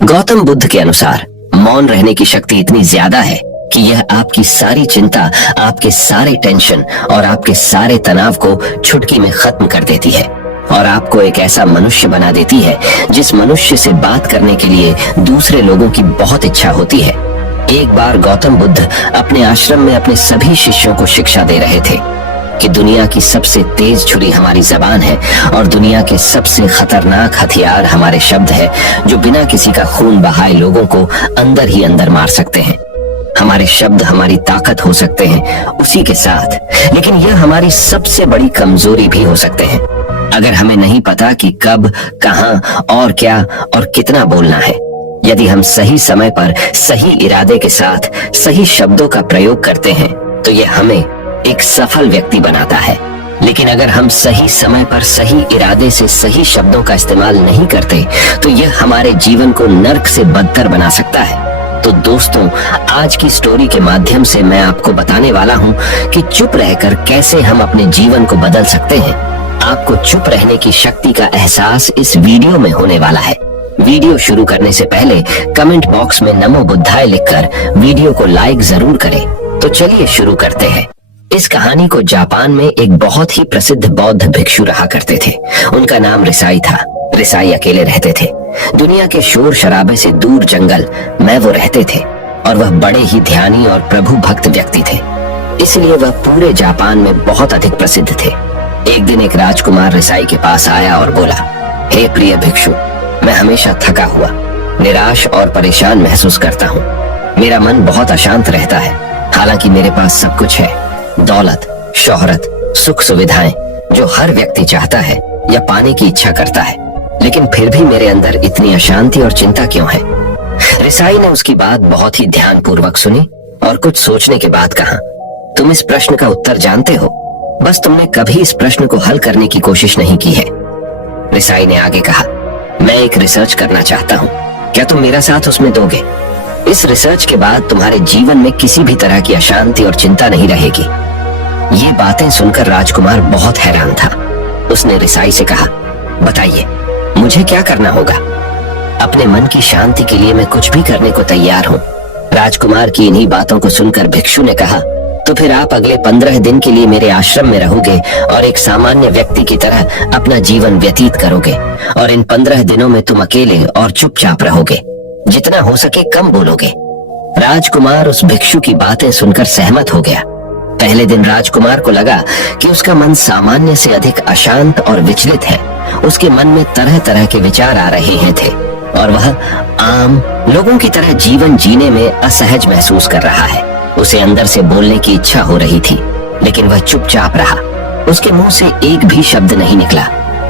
गौतम बुद्ध के अनुसार मौन रहने की शक्ति इतनी ज्यादा है कि यह आपकी सारी चिंता, आपके सारे टेंशन और आपके सारे तनाव को चुटकी में खत्म कर देती है और आपको एक ऐसा मनुष्य बना देती है जिस मनुष्य से बात करने के लिए दूसरे लोगों की बहुत इच्छा होती है। एक बार गौतम बुद्ध अपने आश्रम में अपने सभी शिष्यों को शिक्षा दे रहे थे कि दुनिया की सबसे तेज छुरी हमारी जबान है और दुनिया के सबसे खतरनाक हथियार हमारे शब्द है, जो बिना किसी का खून बहाए लोगों को अंदर ही अंदर मार सकते हैं। हमारे शब्द हमारी ताकत हो सकते हैं उसी के साथ, लेकिन यह हमारी सबसे बड़ी कमजोरी भी हो सकते हैं अगर हमें नहीं पता कि कब, कहां और क्या और कितना बोलना है। यदि हम सही समय पर सही इरादे के साथ सही शब्दों का प्रयोग करते हैं तो यह हमें एक सफल व्यक्ति बनाता है। लेकिन अगर हम सही समय पर सही इरादे से सही शब्दों का इस्तेमाल नहीं करते तो यह हमारे जीवन को नर्क से बदतर बना सकता है। तो दोस्तों, आज की स्टोरी के माध्यम से मैं आपको बताने वाला हूं कि चुप रहकर कैसे हम अपने जीवन को बदल सकते हैं। आपको चुप रहने की शक्ति का एहसास इस वीडियो में होने वाला है। वीडियो शुरू करने से पहले कमेंट बॉक्स में नमो बुद्धाय लिखकर वीडियो को लाइक जरूर करें। तो चलिए शुरू करते हैं। इस कहानी को जापान में एक बहुत ही प्रसिद्ध बौद्ध भिक्षु रहा करते थे। उनका नाम रिसाई था। रिसाई अकेले रहते थे। दुनिया के शोर शराबे से दूर जंगल में वो रहते थे और वह बड़े ही ध्यानी और प्रभु भक्त व्यक्ति थे, इसलिए वह पूरे जापान में बहुत अधिक प्रसिद्ध थे। एक दिन एक राजकुमार रिसाई के पास आया और बोला, हे प्रिय भिक्षु, मैं हमेशा थका हुआ, निराश और परेशान महसूस करता हूँ। मेरा मन बहुत अशांत रहता है। हालांकि मेरे पास सब कुछ है, दौलत, शोहरत, सुख सुविधाएं जो हर व्यक्ति चाहता है या पाने की इच्छा करता है, लेकिन फिर भी मेरे अंदर इतनी अशांति और चिंता क्यों है? रिसाई ने उसकी बात बहुत ही ध्यानपूर्वक सुनी और कुछ सोचने के बाद कहा, तुम इस प्रश्न का उत्तर जानते हो, बस तुमने कभी इस प्रश्न को हल करने की कोशिश नहीं की है। रिसाई ने आगे कहा, मैं एक रिसर्च करना चाहता हूँ, क्या तुम मेरा साथ उसमें दोगे? इस रिसर्च के बाद तुम्हारे जीवन में किसी भी तरह की अशांति और चिंता नहीं रहेगी। ये बातें सुनकर राजकुमार बहुत हैरान था। उसने रिसाई से कहा, बताइए, मुझे क्या करना होगा? अपने मन की शांति के लिए मैं कुछ भी करने को तैयार हूँ। राजकुमार की इन्हीं बातों को सुनकर भिक्षु ने कहा, तो फिर आप अगले 15 दिन के लिए मेरे आश्रम में रहोगे और एक सामान्य व्यक्ति की तरह अपना जीवन व्यतीत करोगे और इन 15 दिनों में तुम अकेले और चुपचाप रहोगे, जितना हो सके कम बोलोगे। राजकुमार उस भिक्षु की बातें सुनकर सहमत हो गया। पहले दिन राजकुमार को लगा कि उसका मन सामान्य से अधिक अशांत और विचलित है। उसके मन में तरह तरह के विचार आ रहे हैं थे और वह आम लोगों की तरह जीवन जीने में असहज महसूस कर रहा है। उसे अंदर से बोलने की इच्छा हो रही थी, लेकिन वह चुपचाप रहा। उसके मुंह से एक भी शब्द नहीं निकला,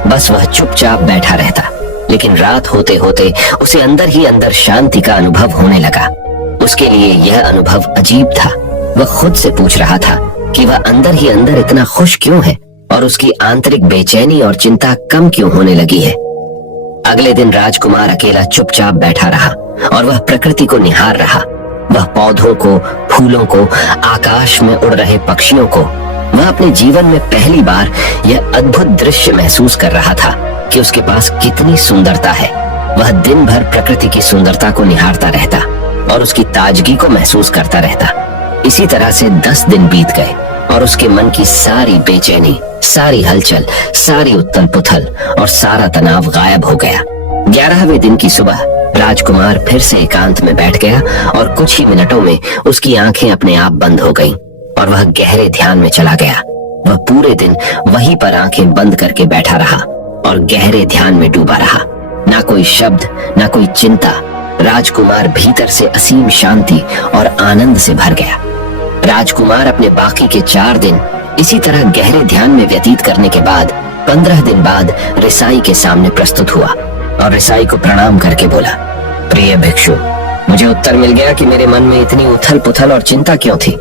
बस वह चुपचाप बैठा रहता। लेकिन रात होते होते उसे अंदर ही अंदर शांति का अनुभव होने लगा। उसके लिए यह अनुभव अजीब था। वह खुद से पूछ रहा था कि वह अंदर ही अंदर इतना खुश क्यों है और उसकी आंतरिक बेचैनी और चिंता कम क्यों होने लगी है। अगले दिन राजकुमार अकेला चुपचाप बैठा रहा और वह प्रकृति को निहार रहा। वह पौधों को, फूलों को, आकाश में उड़ रहे पक्षियों को, वह अपने जीवन में पहली बार यह अद्भुत दृश्य महसूस कर रहा था कि उसके पास कितनी सुंदरता है। वह दिन भर प्रकृति की सुंदरता को निहारता रहता और उसकी ताजगी को महसूस करता रहता। इसी तरह से 10 दिन बीत गए और उसके मन की सारी बेचैनी, सारी हलचल, सारी उथल पुथल और सारा तनाव गायब हो गया। 11वें दिन की सुबह राजकुमार फिर से एकांत में बैठ गया और कुछ ही मिनटों में उसकी आंखें अपने आप बंद हो गईं और वह गहरे ध्यान में चला गया। वह पूरे दिन वहीं पर आंखें बंद करके बैठा रहा और गहरे ध्यान में डूबा रहा। ना कोई शब्द, ना कोई चिंता। राजकुमार भीतर से असीम शांति और आनंद से भर गया। राजकुमार अपने बाकी के 4 दिन इसी तरह गहरे ध्यान में व्यतीत करने के बाद 15 दिन बाद रिसाई के सामने प्रस्तुत हुआ और रिसाई को प्रणाम करके बोला, प्रिय भिक्षु, मुझे उत्तर मिल गया कि मेरे मन में इतनी उथल पुथल और चिंता क्यों थी।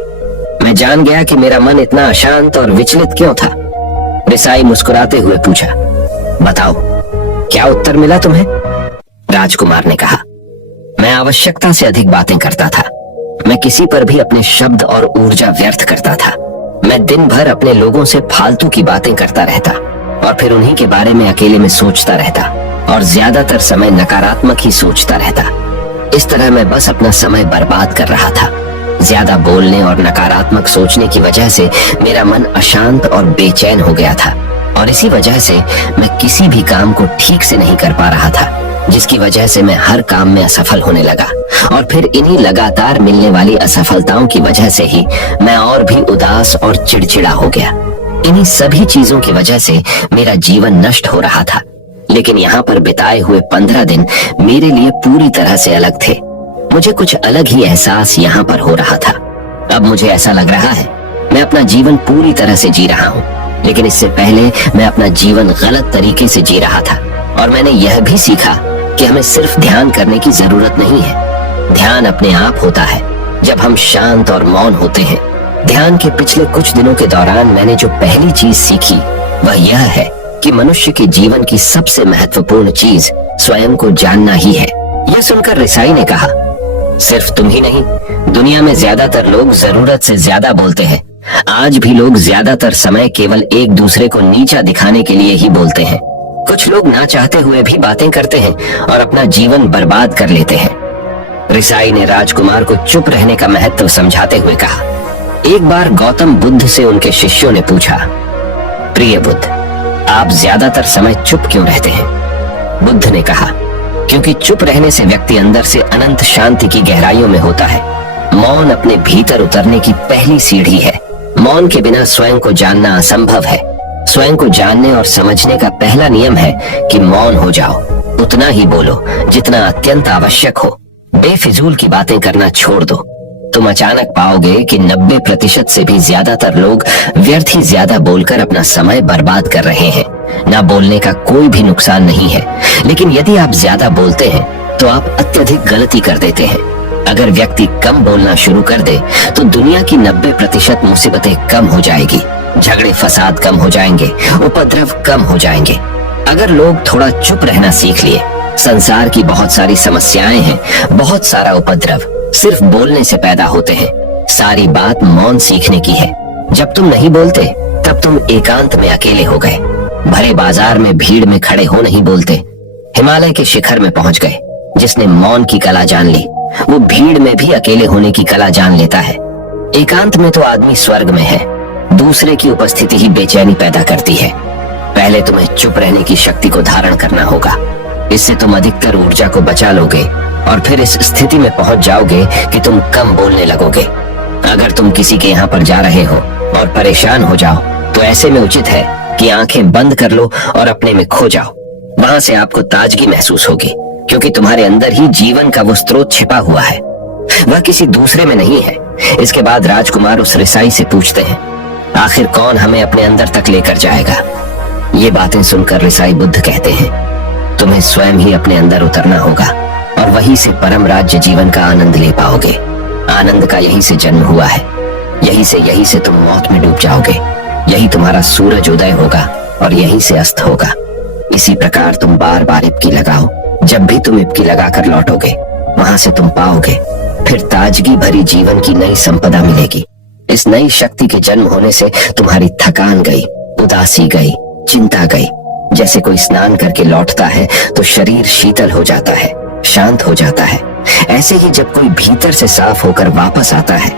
मैं जान गया कि मेरा मन इतना अशांत और विचलित क्यों था। रिसाई मुस्कुराते हुए पूछा, बताओ, क्या उत्तर मिला तुम्हें? राजकुमार ने कहा, मैं आवश्यकता से अधिक बातें करता था। मैं किसी पर भी अपने शब्द और ऊर्जा व्यर्थ करता था। मैं दिन भर अपने लोगों से फालतू की बातें करता रहता और फिर उन्हीं के बारे में अकेले में सोचता रहता। और ज्यादातर समय नकारात्मक ही सोचता रहता। इस तरह मैं बस अपना समय बर्बाद कर रहा था। ज्यादा बोलने और नकारात्मक सोचने की वजह से मेरा मन अशांत और बेचैन हो गया था, और इसी वजह से मैं किसी भी काम को ठीक से नहीं कर पा रहा था, जिसकी वजह से मैं हर काम में असफल होने लगा। और फिर इन्हीं लगातार मिलने वाली असफलताओं की वजह से ही मैं और भी उदास और चिड़चिड़ा हो गया। इन्हीं सभी चीजों की वजह से मेरा जीवन नष्ट हो रहा था। लेकिन यहाँ पर बिताए हुए 15 दिन मेरे लिए पूरी तरह से अलग थे। मुझे कुछ अलग ही एहसास यहाँ पर हो रहा था। अब मुझे ऐसा लग रहा है मैं अपना जीवन पूरी तरह से जी रहा हूँ, लेकिन इससे पहले मैं अपना जीवन गलत तरीके से जी रहा था। और मैंने यह भी सीखा कि हमें सिर्फ ध्यान करने की जरूरत नहीं है। ध्यान अपने आप होता है जब हम शांत और मौन होते हैं। ध्यान के पिछले कुछ दिनों के दौरान मैंने जो पहली चीज सीखी वह यह है कि मनुष्य के जीवन की सबसे महत्वपूर्ण चीज स्वयं को जानना ही है। यह सुनकर रिसाई ने कहा, सिर्फ तुम ही नहीं, दुनिया में ज्यादातर लोग जरूरत से ज्यादा बोलते हैं। आज भी लोग ज्यादातर समय केवल एक दूसरे को नीचा दिखाने के लिए ही बोलते हैं। कुछ लोग ना चाहते हुए भी बातें करते हैं और अपना जीवन बर्बाद कर लेते हैं। रिसाई ने राजकुमार को चुप रहने का महत्व समझाते हुए कहा। एक बार गौतम बुद्ध से उनके शिष्यों ने पूछा, प्रिय बुद्ध, आप ज्यादातर समय चुप क्यों रहते हैं? बुद्ध ने कहा, क्योंकि चुप रहने से व्यक्ति अंदर से अनंत शांति की गहराइयों में होता है। मौन अपने भीतर उतरने की पहली सीढ़ी है। मौन के बिना स्वयं को जानना असंभव है। स्वयं को जानने और समझने का पहला नियम है कि मौन हो जाओ। उतना ही बोलो जितना अत्यंत आवश्यक हो। बेफिजूल की बातें करना छोड़ दो। तुम अचानक पाओगे कि 90% से भी ज्यादातर लोग व्यर्थ ही ज्यादा बोलकर अपना समय बर्बाद कर रहे हैं। ना बोलने का कोई भी नुकसान नहीं है, लेकिन यदि आप ज्यादा बोलते हैं तो आप अत्यधिक गलती कर देते हैं। अगर व्यक्ति कम बोलना शुरू कर दे तो दुनिया की 90% मुसीबतें कम हो जाएगी, झगड़े फसाद कम हो जाएंगे, उपद्रव कम हो जाएंगे। अगर लोग थोड़ा चुप रहना सीख लिए, संसार की बहुत सारी समस्याएं हैं, बहुत सारा उपद्रव सिर्फ बोलने से पैदा होते हैं। सारी बात मौन सीखने की है। जब तुम नहीं बोलते तब तुम एकांत में अकेले हो गए। भरे बाजार में भीड़ में खड़े हो नहीं बोलते। हिमालय के शिखर में पहुंच गए। जिसने मौन की कला जान ली वो भीड़ में भी अकेले होने की कला जान लेता है। एकांत में तो आदमी स्वर्ग में है। दूसरे की उपस्थिति ही बेचैनी पैदा करती है। पहले तुम्हें चुप रहने की शक्ति को धारण करना होगा। इससे तुम अधिकतर ऊर्जा को बचा लोगे और फिर इस स्थिति में पहुंच जाओगे कि तुम कम बोलने लगोगे। अगर तुम किसी के यहाँ पर जा रहे हो और परेशान हो जाओ तो ऐसे में उचित है कि आंखें बंद कर लो और अपने में खो जाओ। वहां से आपको ताजगी महसूस होगी, क्योंकि तुम्हारे अंदर ही जीवन का वो स्रोत छिपा हुआ है, वह किसी दूसरे में नहीं है। इसके बाद राजकुमार उस रिसाई से पूछते हैं, आखिर कौन हमें अपने अंदर तक लेकर जाएगा? ये बातें सुनकर रिसाई बुद्ध कहते हैं, तुम्हें स्वयं ही अपने अंदर उतरना होगा और वहीं से परम राज्य जीवन का आनंद ले पाओगे। आनंद का यहीं से जन्म हुआ है। यहीं से तुम मौत में डूब जाओगे। यही तुम्हारा सूरज उदय होगा और यहीं से अस्त होगा। इसी प्रकार तुम बार बार इबकी लगाओ। जब भी तुम इबकी लगाकर लौटोगे वहां से तुम पाओगे फिर ताजगी भरी जीवन की नई संपदा मिलेगी। इस नई शक्ति के जन्म होने से तुम्हारी थकान गई, उदासी गई, चिंता गई। जैसे कोई स्नान करके लौटता है तो शरीर शीतल हो जाता है, शांत हो जाता है। ऐसे ही जब कोई भीतर से साफ होकर वापस आता है,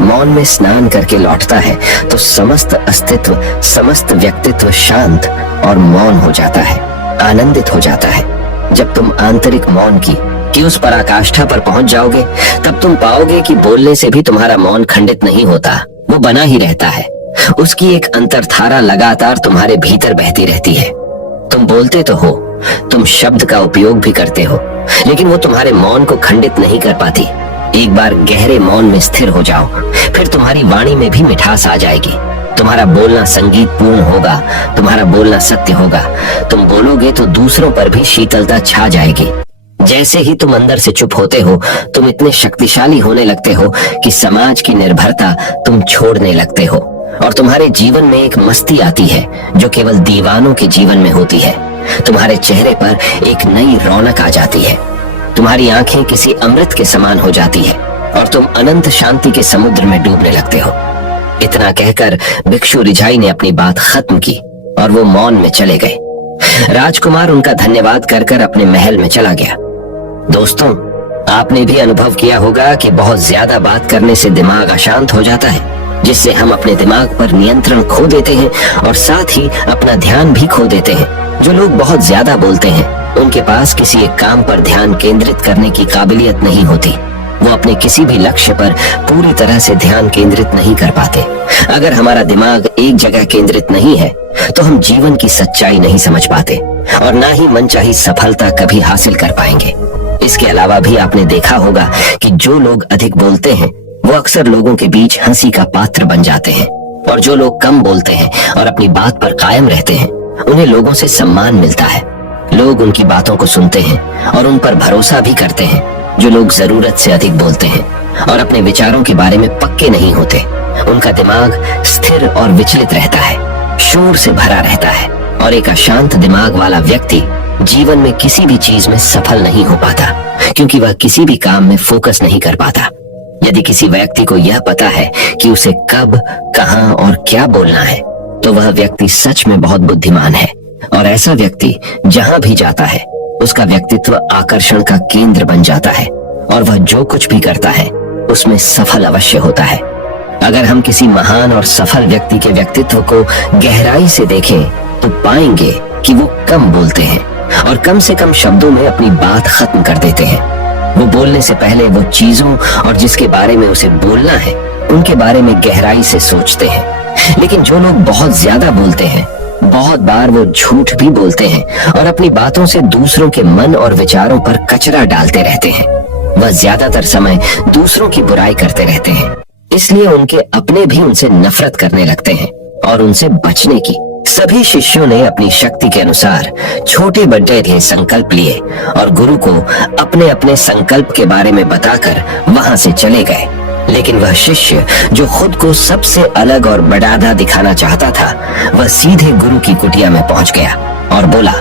मौन में स्नान करके लौटता है, तो समस्त अस्तित्व, समस्त व्यक्तित्व शांत और मौन हो जाता है, आनंदित हो जाता है। जब तुम आंतरिक मौन की उस पराकाष्ठा पर पहुंच जाओगे तब तुम पाओगे कि बोलने से भी तुम्हारा मौन खंडित नहीं होता, वो बना ही रहता है। उसकी एक अंतर्धारा लगातार तुम्हारे भीतर बहती रहती है। तुम बोलते तो हो, तुम शब्द का उपयोग भी करते हो, लेकिन वो तुम्हारे मौन को खंडित नहीं कर पाती। एक बार गहरे मौन में स्थिर हो जाओ, फिर तुम्हारी वाणी में भी मिठास आ जाएगी। तुम्हारा बोलना संगीत पूर्ण होगा, तुम्हारा बोलना सत्य होगा। तुम बोलोगे तो दूसरों पर भी शीतलता छा जाएगी। जैसे ही तुम अंदर से चुप होते हो, तुम इतने शक्तिशाली होने लगते हो कि समाज की निर्भरता तुम छोड़ने लगते हो और तुम्हारे जीवन में एक मस्ती आती है जो केवल दीवानों के जीवन में होती है। तुम्हारे चेहरे पर एक नई रौनक आ जाती है। तुम्हारी आंखें किसी अमृत के समान हो जाती है और तुम अनंत शांति के समुद्र में डूबने लगते हो। इतना कहकर भिक्षु रिझाई ने अपनी बात खत्म की और वो मौन में चले गए। राजकुमार उनका धन्यवाद कर कर अपने महल में चला गया। दोस्तों, आपने भी अनुभव किया होगा कि बहुत ज्यादा बात करने से दिमाग अशांत हो जाता है, जिससे हम अपने दिमाग पर नियंत्रण खो देते हैं और साथ ही अपना ध्यान भी खो देते हैं। जो लोग बहुत ज्यादा बोलते हैं उनके पास किसी एक काम पर ध्यान केंद्रित करने की काबिलियत नहीं होती। वो अपने किसी भी लक्ष्य पर पूरी तरह से ध्यान केंद्रित नहीं कर पाते। अगर हमारा दिमाग एक जगह केंद्रित नहीं है तो हम जीवन की सच्चाई नहीं समझ पाते और ना ही मनचाही सफलता कभी हासिल कर पाएंगे। इसके अलावा भी आपने देखा होगा कि जो लोग अधिक बोलते हैं वो अक्सर लोगों के बीच हंसी का पात्र बन जाते हैं, और जो लोग कम बोलते हैं और अपनी बात पर कायम रहते हैं उन्हें लोगों से सम्मान मिलता है। लोग उनकी बातों को सुनते हैं और उन पर भरोसा भी करते हैं। जो लोग जरूरत से अधिक बोलते हैं और अपने विचारों के बारे में पक्के नहीं होते, उनका दिमाग स्थिर और विचलित रहता है, शोर से भरा रहता है, और एक अशांत दिमाग वाला व्यक्ति जीवन में किसी भी चीज में सफल नहीं हो पाता, क्योंकि वह किसी भी काम में फोकस नहीं कर पाता। यदि किसी व्यक्ति को यह पता है कि उसे कब, कहां और क्या बोलना है, तो वह व्यक्ति सच में बहुत बुद्धिमान है, और ऐसा व्यक्ति जहां भी जाता है उसका व्यक्तित्व आकर्षण का केंद्र बन जाता है, और वह जो कुछ भी करता है उसमें सफल अवश्य होता है। अगर हम किसी महान और सफल व्यक्ति के व्यक्तित्व को गहराई से देखें तो पाएंगे कि वो कम बोलते हैं और कम से कम शब्दों में अपनी बात खत्म कर देते हैं। वो बोलने से पहले वो चीजों और जिसके बारे में उसे बोलना है उनके बारे में गहराई से सोचते हैं। लेकिन जो लोग बहुत ज्यादा बोलते हैं, बहुत बार वो झूठ भी बोलते हैं और अपनी बातों से दूसरों के मन और विचारों पर कचरा डालते रहते हैं। वह ज्यादातर समय दूसरों की बुराई करते रहते हैं, इसलिए उनके अपने भी उनसे नफरत करने लगते हैं और उनसे बचने की। सभी शिष्यों ने अपनी शक्ति के अनुसार छोटे बड़े थे संकल्प लिए और गुरु को अपने अपने संकल्प के बारे में बताकर वहां से चले गए। लेकिन वह शिष्य जो खुद को सबसे अलग और बड़ादा दिखाना चाहता था, वह सीधे गुरु की कुटिया में पहुंच गया और बोला,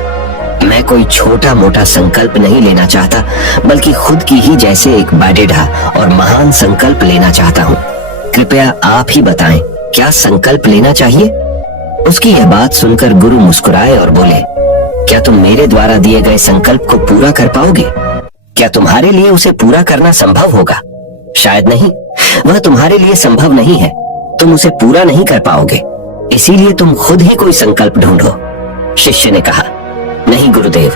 मैं कोई छोटा मोटा संकल्प नहीं लेना चाहता, बल्कि खुद की ही जैसे एक बड़ेढ़ा और महान संकल्प लेना चाहता हूँ। कृपया आप ही बताएं, क्या संकल्प लेना चाहिए? उसकी यह बात सुनकर गुरु मुस्कुराए और बोले, क्या तुम मेरे द्वारा दिए गए संकल्प को पूरा कर पाओगे? क्या तुम्हारे लिए उसे पूरा करना संभव होगा? शायद नहीं, वह तुम्हारे लिए संभव नहीं है। तुम उसे पूरा नहीं कर पाओगे, इसीलिए तुम खुद ही कोई संकल्प ढूंढो। शिष्य ने कहा, नहीं गुरुदेव,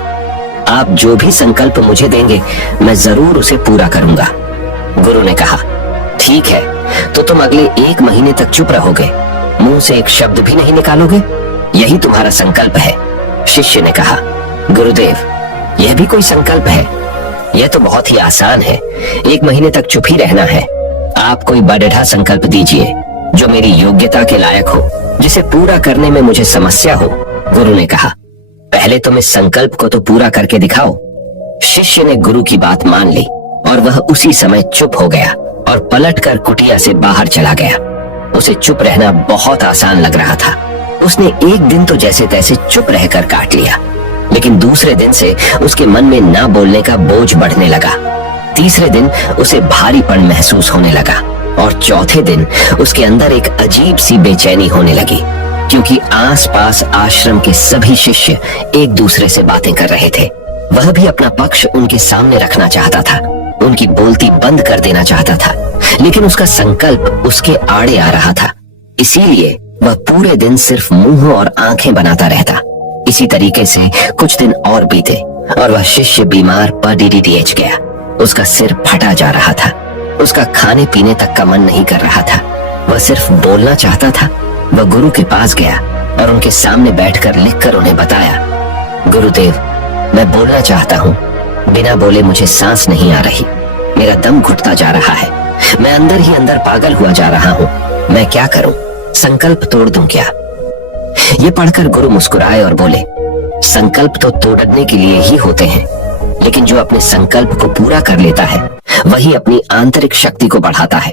आप जो भी संकल्प मुझे देंगे मैं जरूर उसे पूरा करूंगा। गुरु ने कहा, ठीक है, तो तुम अगले 1 महीने तक चुप रहोगे, मुंह से एक शब्द भी नहीं निकालोगे, यही तुम्हारा संकल्प है। शिष्य ने कहा, गुरुदेव, यह भी कोई संकल्प है? यह तो बहुत ही आसान है, 1 महीने तक चुप ही रहना है। आप कोई बड़ेढ़ा संकल्प दीजिए जो मेरी योग्यता के लायक हो, जिसे पूरा करने में मुझे समस्या हो। गुरु ने कहा, पहले तुम इस संकल्प को तो पूरा करके दिखाओ। शिष्य ने गुरु की बात मान ली और वह उसी समय चुप हो गया और पलटकर कुटिया से बाहर चला गया। उसे चुप रहना बहुत आसान लग रहा था। उसने एक दिन तो जैसे तैसे चुप रहकर काट लिया, लेकिन दूसरे दिन से उसके मन में ना बोलने का बोझ बढ़ने लगा। तीसरे दिन उसे भारीपन महसूस होने लगा और चौथे दिन उसके अंदर एक अजीब सी बेचैनी होने लगी, क्योंकि आसपास आश्रम के सभी शिष्य एक दूसरे से बातें कर रहे थे। वह भी अपना पक्ष उनके सामने रखना चाहता था, उनकी बोलती बंद कर देना चाहता था, लेकिन उसका संकल्प उसके आड़े आ रहा था। इसीलिए वह पूरे दिन सिर्फ मुंह और आंखें बनाता रहता। इसी तरीके से कुछ दिन और बीते और वह शिष्य बीमार पड़ीडीएच गया। उसका सिर फटा जा रहा था, उसका खाने पीने तक का मन नहीं कर रहा था, वह सिर्फ बोलना चाहता था। वह गुरु के पास गया और उनके सामने बैठकर लिखकर उन्हें बताया, गुरुदेव, मैं बोलना चाहता हूँ, बिना बोले मुझे सांस नहीं आ रही, मेरा दम घुटता जा रहा है, मैं अंदर ही अंदर पागल हुआ जा रहा हूँ, मैं क्या करूँ? संकल्प तोड़ दूं क्या? ये पढ़कर गुरु मुस्कुराए और बोले, संकल्प तो तोड़ने के लिए ही होते हैं, लेकिन जो अपने संकल्प को पूरा कर लेता है वही अपनी आंतरिक शक्ति को बढ़ाता है,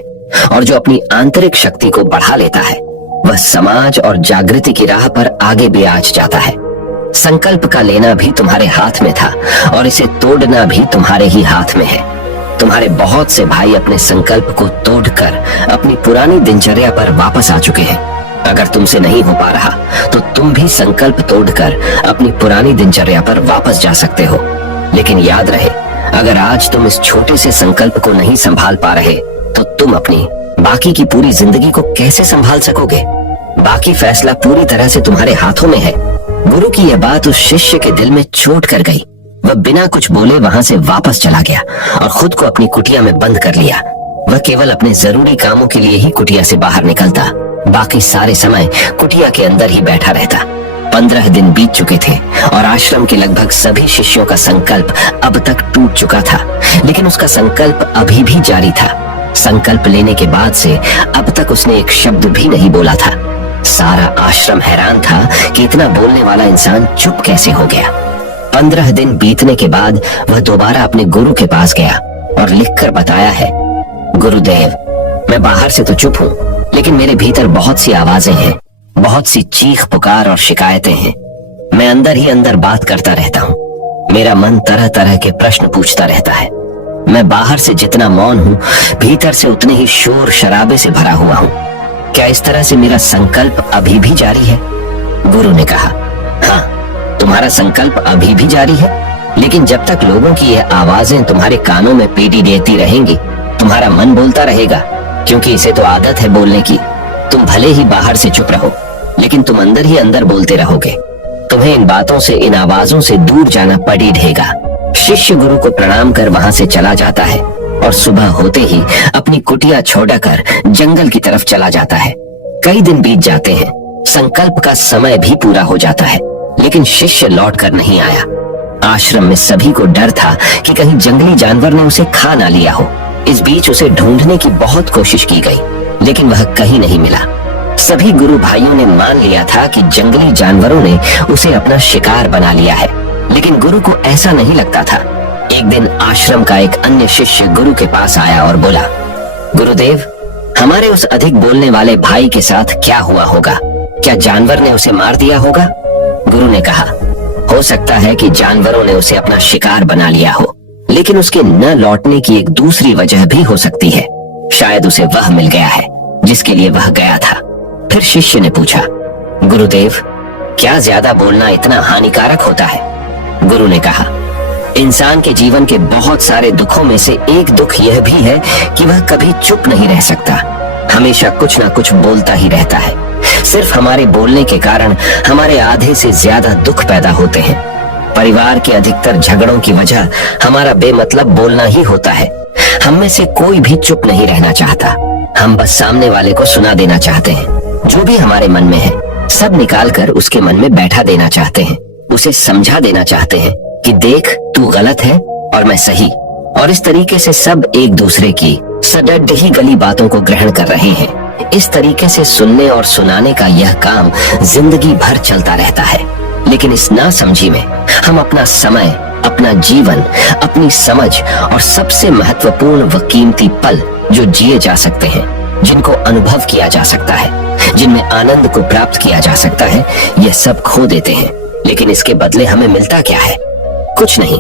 और जो अपनी आंतरिक शक्ति को बढ़ा लेता है वह समाज और जागृति की राह पर आगे भी आज जाता है। संकल्प का लेना भी तुम्हारे हाथ में था और इसे तोड़ना भी तुम्हारे ही हाथ में है। तुम्हारे बहुत से भाई अपने संकल्प को तोड़कर अपनी पुरानी दिनचर्या पर वापस आ चुके हैं। अगर तुमसे नहीं हो पा रहा तो तुम भी संकल्प तोड़कर अपनी पुरानी दिनचर्या पर वापस जा सकते हो। लेकिन याद रहे, अगर आज तुम इस छोटे से संकल्प को नहीं संभाल पा रहे तो तुम अपनी बाकी की पूरी जिंदगी को कैसे संभाल सकोगे? बाकी फैसला पूरी तरह से तुम्हारे हाथों में है। गुरु की यह बात उस शिष्य के दिल में चोट कर गई। वह बिना कुछ बोले वहां से वापस चला गया और खुद को अपनी कुटिया में बंद कर लिया। वह केवल अपने जरूरी कामों के लिए ही कुटिया से बाहर निकलता, बाकी सारे समय कुटिया के अंदर ही बैठा रहता। 15 दिन बीत चुके थे और आश्रम के लगभग सभी शिष्यों का संकल्प अब तक टूट चुका था, लेकिन उसका संकल्प अभी भी जारी था। संकल्प लेने के बाद से अब तक उसने एक शब्द भी नहीं बोला था। सारा आश्रम हैरान था कि इतना बोलने वाला इंसान चुप कैसे हो गया। 15 दिन बीतने के बाद वह दोबारा अपने गुरु के पास गया और लिखकर बताया है, गुरुदेव, मैं बाहर से तो चुप हूँ, लेकिन मेरे भीतर बहुत सी आवाजें हैं, बहुत सी चीख पुकार और शिकायतें हैं। मैं अंदर ही अंदर बात करता रहता हूँ। मेरा मन तरह तरह के प्रश्न पूछता रहता है। मैं बाहर से जितना मौन हूँ, भीतर से उतने ही शोर शराबे से भरा हुआ हूँ। क्या इस तरह से मेरा संकल्प अभी भी जारी है? गुरु ने कहा, हाँ, तुम्हारा संकल्प अभी भी जारी है, लेकिन जब तक लोगों की यह आवाजें तुम्हारे कानों में पीटी देती रहेंगी, तुम्हारा मन बोलता रहेगा, क्योंकि इसे तो आदत है बोलने की। तुम भले ही बाहर से चुप रहो, लेकिन तुम अंदर ही अंदर बोलते रहोगे। तुम्हें इन बातों से, इन आवाजों से दूर जाना पड़ी रहेगा। शिष्य गुरु को प्रणाम कर वहां से चला जाता है और सुबह होते ही अपनी कुटिया छोड़कर जंगल की तरफ चला जाता है। कई दिन बीत जाते हैं, संकल्प का समय भी पूरा हो जाता है, लेकिन शिष्य लौट कर नहीं आया। आश्रम में सभी को डर था कि कहीं जंगली जानवर ने उसे खा ना लिया हो। इस बीच उसे ढूंढने की बहुत कोशिश की गई, लेकिन वह कहीं नहीं मिला। सभी गुरु भाइयों ने मान लिया था कि जंगली जानवरों ने उसे अपना शिकार बना लिया है, लेकिन गुरु को ऐसा नहीं लगता था। एक दिन आश्रम का एक अन्य शिष्य गुरु के पास आया और बोला, गुरुदेव, हमारे उस अधिक बोलने वाले भाई के साथ क्या हुआ होगा? क्या जानवर ने उसे मार दिया होगा? गुरु ने कहा, हो सकता है कि जानवरों ने उसे अपना शिकार बना लिया हो, लेकिन उसके न लौटने की एक दूसरी वजह भी हो सकती है। शायद उसे वह मिल गया है जिसके लिए वह गया था। फिर शिष्य ने पूछा, गुरुदेव, क्या ज्यादा बोलना इतना हानिकारक होता है? गुरु ने कहा, इंसान के जीवन के बहुत सारे दुखों में से एक दुख यह भी है कि वह कभी चुप नहीं रह सकता, हमेशा कुछ ना कुछ बोलता ही रहता है। सिर्फ हमारे बोलने के कारण हमारे आधे से ज्यादा दुख पैदा होते हैं। परिवार के अधिकतर झगड़ों की वजह हमारा बेमतलब बोलना ही होता है। हम में से कोई भी चुप नहीं रहना चाहता। हम बस सामने वाले को सुना देना चाहते हैं। जो भी हमारे मन में है, सब निकालकर उसके मन में बैठा देना चाहते हैं। उसे समझा देना चाहते हैं कि देख, तू गलत है और मैं सही। और इस तरीके से सब एक दूसरे की सडड ही गली बातों को ग्रहण कर रहे हैं। इस तरीके से सुनने और सुनाने का यह काम जिंदगी भर चलता रहता है। लेकिन इस नासमझी में हम अपना समय, अपना जीवन, अपनी समझ और सबसे महत्वपूर्ण व कीमती पल जो जिए जा सकते हैं, जिनको अनुभव किया जा सकता है, जिनमें आनंद को प्राप्त किया जा सकता है, यह सब खो देते हैं। लेकिन इसके बदले हमें मिलता क्या है? कुछ नहीं,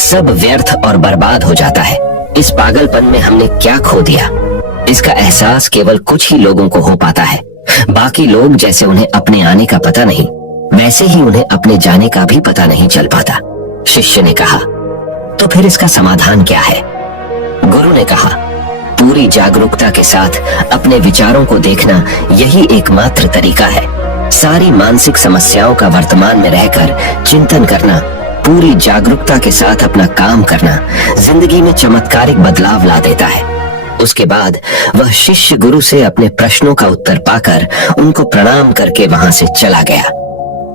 सब व्यर्थ और बर्बाद हो जाता है। इस पागलपन में हमने क्या खो दिया, इसका एहसास केवल कुछ ही लोगों को हो पाता है। बाकी लोग जैसे उन्हें अपने आने का पता नहीं, वैसे ही उन्हें अपने जाने का भी पता नहीं चल पाता। शिष्य ने कहा, तो फिर इसका समाधान क्या है? गुरु ने कहा, पूरी जागरूकता के साथ अपने विचारों को देखना यही एकमात्र तरीका है। सारी मानसिक समस्याओं का वर्तमान में रहकर चिंतन करना, पूरी जागरूकता के साथ अपना काम करना जिंदगी में चमत्कारिक बदलाव ला देता है। उसके बाद वह शिष्य गुरु से अपने प्रश्नों का उत्तर पाकर उनको प्रणाम करके वहां से चला गया।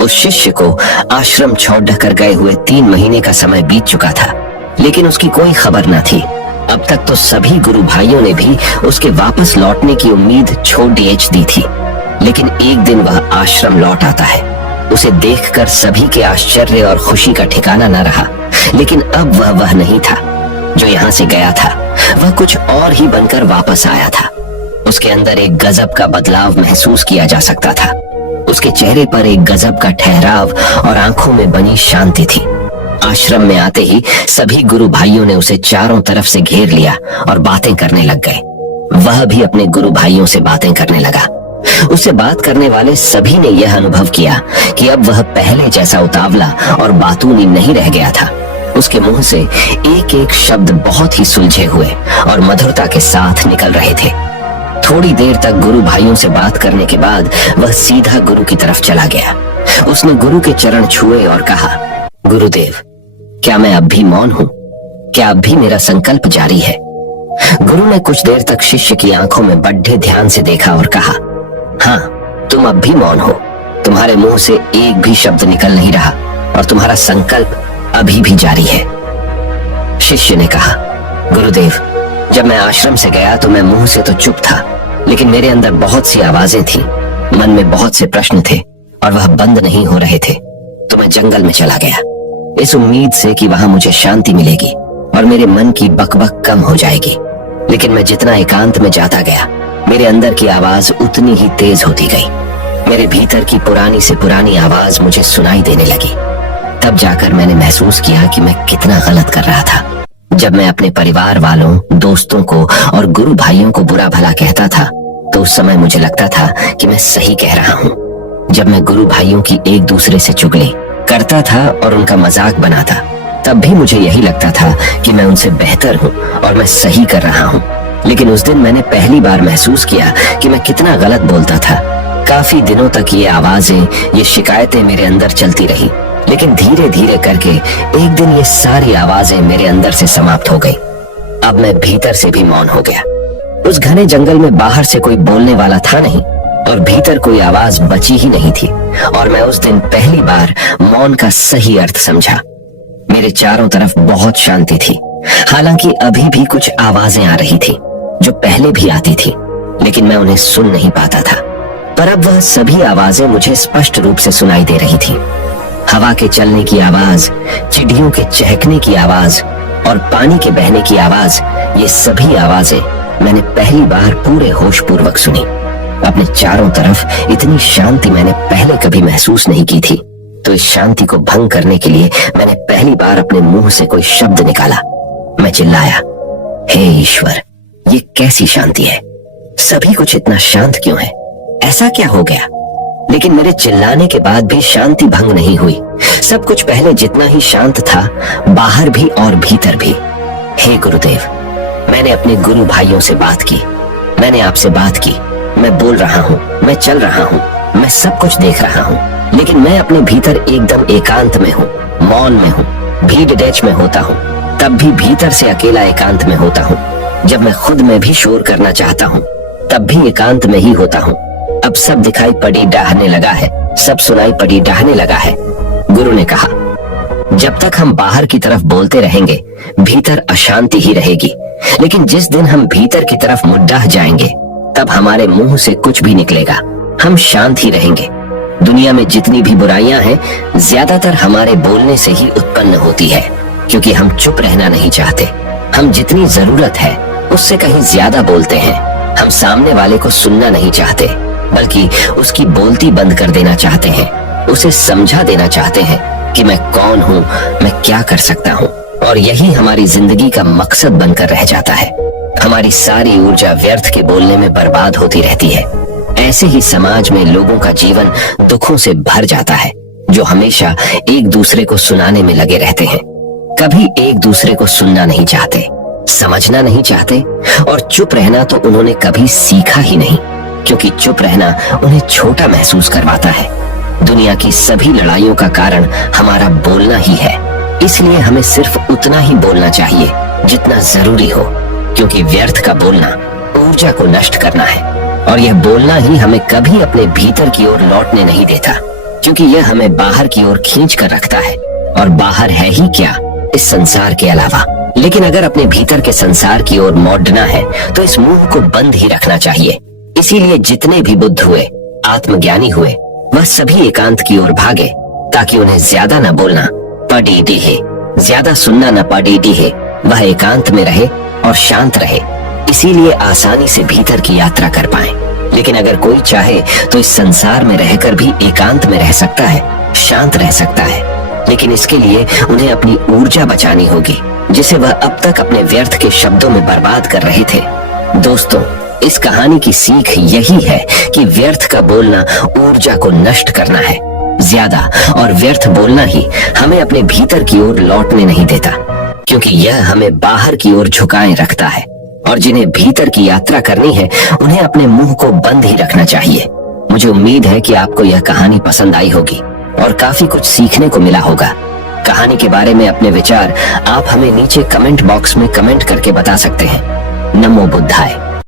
उस शिष्य को आश्रम छोड़कर गए हुए 3 महीने का समय बीत चुका था, लेकिन उसकी कोई खबर न थी। अब तक तो सभी गुरु भाइयों ने भी उसके वापस लौटने की उम्मीद छोड़ दी थी। लेकिन एक दिन वह आश्रम लौट आता है। उसे देखकर सभी के आश्चर्य और खुशी का ठिकाना न रहा। लेकिन अब वह नहीं था जो यहाँ से गया था, वह कुछ और ही बनकर वापस आया था। उसके अंदर एक गजब का बदलाव महसूस किया जा सकता था। उसके चेहरे पर एक गजब का ठहराव और आंखों में बनी शांति थी। आश्रम में आते ही सभी गुरु भाइयों ने उसे चारों तरफ से घेर लिया और बातें करने लग गए। वह भी अपने गुरु भाइयों से बातें करने लगा। उससे बात करने वाले सभी ने यह अनुभव किया कि अब वह पहले जैसा उतावला और बातूनी नहीं रह गया था। उसके मुंह से एक एक शब्द बहुत ही सुलझे हुए और मधुरता के साथ निकल रहे थे। थोड़ी देर तक गुरु भाइयों से बात करने के बाद वह सीधा गुरु की तरफ चला गया। उसने गुरु के चरण छुए और कहा, गुरुदेव, क्या मैं अब भी मौन हूँ? क्या अब भी मेरा संकल्प जारी है? गुरु ने कुछ देर तक शिष्य की आंखों में बड़े ध्यान से देखा और कहा, हाँ, तुम अब भी मौन हो। तुम्हारे मुंह से एक भी शब्द निकल नहीं रहा और तुम्हारा संकल्प अभी भी जारी है। शिष्य ने कहा, गुरुदेव, जब मैं आश्रम से गया तो मैं मुंह से तो चुप था, लेकिन मेरे अंदर बहुत सी आवाजें थी, मन में बहुत से प्रश्न थे और वह बंद नहीं हो रहे थे। तो मैं जंगल में चला गया, इस उम्मीद से कि वहां मुझे शांति मिलेगी और मेरे मन की बकबक कम हो जाएगी। लेकिन मैं जितना एकांत में जाता गया, मेरे अंदर की आवाज उतनी ही तेज होती गई। मेरे भीतर की पुरानी से पुरानी आवाज मुझे सुनाई देने लगी। तब जाकर मैंने महसूस किया कि मैं कितना गलत कर रहा था। जब मैं अपने परिवार वालों, दोस्तों को और गुरु भाइयों को बुरा भला कहता था, तो उस समय मुझे लगता था कि मैं सही कह रहा हूँ। जब मैं गुरु भाइयों की एक दूसरे से चुगली करता था और उनका मजाक बनाता, तब भी मुझे यही लगता था कि मैं उनसे बेहतर हूँ और मैं सही कर रहा हूँ। लेकिन उस दिन मैंने पहली बार महसूस किया कि मैं कितना गलत बोलता था। काफी दिनों तक ये आवाजें, ये शिकायतें मेरे अंदर चलती रही, लेकिन धीरे धीरे करके एक दिन ये सारी आवाजें मेरे अंदर से समाप्त हो गई। अब मैं भीतर से भी मौन हो गया। उस घने जंगल में बाहर से कोई बोलने वाला था नहीं और भीतर कोई आवाज बची ही नहीं थी। और मैं उस दिन पहली बार मौन का सही अर्थ समझा। मेरे चारों तरफ बहुत शांति थी। हालांकि अभी भी कुछ आवाजें आ रही थी जो पहले भी आती थी, लेकिन मैं उन्हें सुन नहीं पाता था। पर अब वह सभी आवाजें मुझे स्पष्ट रूप से सुनाई दे रही थी। हवा के चलने की आवाज, चिड़ियों के चहकने की आवाज और पानी के बहने की आवाज, ये सभी आवाजें मैंने पहली बार पूरे होश पूर्वक सुनी। अपने चारों तरफ इतनी शांति मैंने पहले कभी महसूस नहीं की थी। तो इस शांति को भंग करने के लिए मैंने पहली बार अपने मुंह से कोई शब्द निकाला। मैं चिल्लाया, हे ईश्वर, ये कैसी शांति है? सभी कुछ इतना शांत क्यों है? ऐसा क्या हो गया? लेकिन मेरे चिल्लाने के बाद भी शांति भंग नहीं हुई। सब कुछ पहले जितना ही शांत था, बाहर भी और भीतर भी। हे गुरुदेव, मैंने अपने गुरु भाइयों से बात की, मैंने आपसे बात की। मैं बोल रहा हूँ, मैं चल रहा हूँ, मैं सब कुछ देख रहा हूँ, लेकिन मैं अपने भीतर एकदम एकांत में हूँ, मौन में हूँ। भीड़ डैच में होता हूँ, तब भी भीतर से अकेला एकांत में होता हूँ। जब मैं खुद में भी शोर करना चाहता हूँ, तब भी एकांत में ही होता हूँ। अब सब दिखाई पड़ी डहाने लगा है, सब सुनाई पड़ी डहाने लगा है। गुरु ने कहा, जब तक हम बाहर की तरफ बोलते रहेंगे, भीतर अशांति ही रहेगी। लेकिन जिस दिन हम भीतर की तरफ मुद्दा जाएंगे, तब हमारे मुंह से कुछ भी निकलेगा, हम शांत ही रहेंगे। दुनिया में जितनी भी बुराइयां हैं, ज्यादातर हमारे बोलने से ही उत्पन्न होती है, क्योंकि हम चुप रहना नहीं चाहते। हम जितनी जरूरत है उससे कहीं ज्यादा बोलते हैं। हम सामने वाले को सुनना नहीं चाहते, बल्कि उसकी बोलती बंद कर देना चाहते हैं। उसे समझा देना चाहते हैं कि मैं कौन हूँ, मैं क्या कर सकता हूँ। और यही हमारी जिंदगी का मकसद बनकर रह जाता है। हमारी सारी ऊर्जा व्यर्थ के बोलने में बर्बाद होती रहती है। ऐसे ही समाज में लोगों का जीवन दुखों से भर जाता है, जो हमेशा एक दूसरे को सुनाने में लगे रहते हैं। कभी एक दूसरे को सुनना नहीं चाहते, समझना नहीं चाहते, और चुप रहना तो उन्होंने कभी सीखा ही नहीं, क्योंकि चुप रहना उन्हें छोटा महसूस करवाता है। दुनिया की सभी लड़ाइयों का कारण हमारा बोलना ही है। इसलिए हमें सिर्फ उतना ही बोलना चाहिए जितना जरूरी हो, क्योंकि व्यर्थ का बोलना ऊर्जा को नष्ट करना है। और यह बोलना ही हमें कभी अपने भीतर की ओर लौटने नहीं देता, क्योंकि यह हमें बाहर की ओर खींच कर रखता है। और बाहर है ही क्या इस संसार के अलावा। लेकिन अगर अपने भीतर के संसार की ओर मोड़ना है, तो इस मुंह को बंद ही रखना चाहिए। इसीलिए जितने भी बुद्ध हुए, आत्मज्ञानी हुए, वह सभी एकांत की ओर भागे, ताकि उन्हें ज्यादा न बोलना पड़ी डीहे, ज्यादा सुनना न पड़ी डीहे। वह एकांत में रहे और शांत रहे, इसीलिए आसानी से भीतर की यात्रा कर पाए। लेकिन अगर कोई चाहे तो इस संसार में रहकर भी एकांत में रह सकता है, शांत रह सकता है। लेकिन इसके लिए उन्हें अपनी ऊर्जा बचानी होगी, जिसे वह अब तक अपने व्यर्थ के शब्दों में बर्बाद कर रहे थे। दोस्तों, इस कहानी की सीख यही है कि व्यर्थ का बोलना ऊर्जा को नष्ट करना है। ज्यादा और व्यर्थ बोलना ही हमें अपने भीतर की ओर लौटने नहीं देता, क्योंकि यह हमें बाहर की ओर झुकाए रखता है। और जिन्हें भीतर की यात्रा करनी है उन्हें अपने मुंह को बंद ही रखना चाहिए। मुझे उम्मीद है कि आपको यह कहानी पसंद आई होगी और काफी कुछ सीखने को मिला होगा। कहानी के बारे में अपने विचार आप हमें नीचे कमेंट बॉक्स में कमेंट करके बता सकते हैं। नमो बुद्धाय।